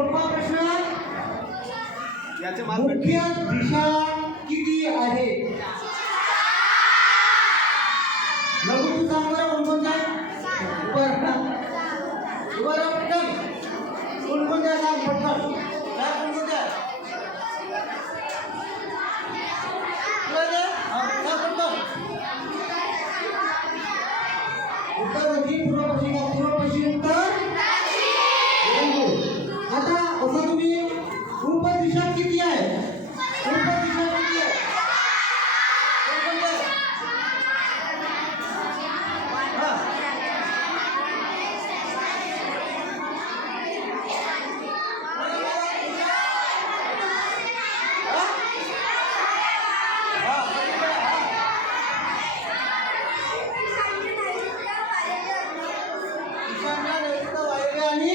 सोपा प्रश्न. याचे मार्क मुख्य दिशा किती आहे? लघु तू सांग बरं कोणकोणत्या? बरं पटकन कोणकोणत्या सांग पटकन. काय कोणकोणत्या? उत्तर दक्षिण पूर्व पश्चिम का? पूर्व पश्चिम उत्तर. आता असं तुम्ही पूर्व दिशा किती आहे? पूर्व दिशा किती आहे? ईशान्य, नैऋत्य, वायव्य आणि